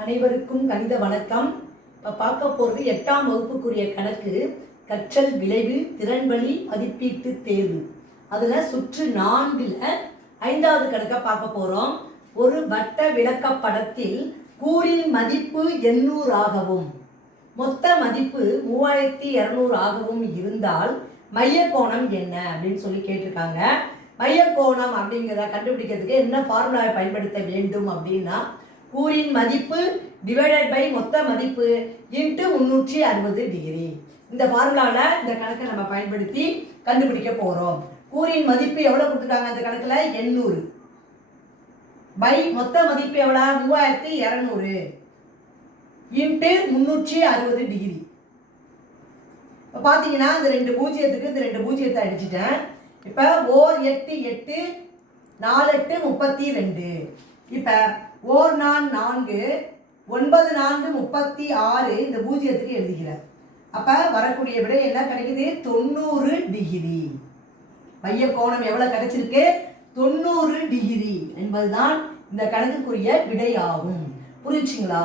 அனைவருக்கும் கணித வணக்கம். இப்போ பார்க்க போகிறது 8ஆம் வகுப்புக்குரிய கணக்கு கற்றல் விளைவு திறன்வழி மதிப்பீட்டு தேர்வு. அதில் சுற்று 4ல் 5வது கணக்கை பார்க்க போகிறோம். ஒரு வட்ட விளக்கப்படத்தில் கூறின் மதிப்பு 800 ஆகவும் மொத்த மதிப்பு 3200 ஆகவும் இருந்தால் மைய கோணம் என்ன அப்படின்னு சொல்லி கேட்டிருக்காங்க. மைய கோணம் அப்படிங்கிறத கண்டுபிடிக்கிறதுக்கு என்ன ஃபார்முலாவை பயன்படுத்த வேண்டும் அப்படின்னா, கூறின் மதிப்பு டிவைடட் பை மொத்த மதிப்பு இன்ட்டு 360 டிகிரி. இந்த ஃபார்முலாவில் இந்த கணக்கை நம்ம பயன்படுத்தி கண்டுபிடிக்க போகிறோம். கூறின் மதிப்பு எவ்வளோ கொடுத்துருக்காங்க அந்த கணக்கில் 800 பை மொத்த மதிப்பு எவ்வளோ 3200 இன்ட்டு 360 டிகிரி. இப்போ பார்த்தீங்கன்னா இந்த 2 பூஜ்ஜியத்துக்கு இந்த 2 பூஜ்ஜியத்தை அடிச்சுட்டேன். இப்போ 8 8 4 8 32. இப்போ 4 4 9 4 36 இந்த பூஜ்ஜியத்துக்கு எழுதிக்கிறேன். அப்போ வரக்கூடிய விடை என்ன கிடைக்குது? 90 டிகிரி. மைய கோணம் எவ்வளோ கிடைச்சிருக்கு? 90 டிகிரி என்பதுதான் இந்த கணக்குக்குரிய விடை ஆகும். புரிஞ்சுங்களா?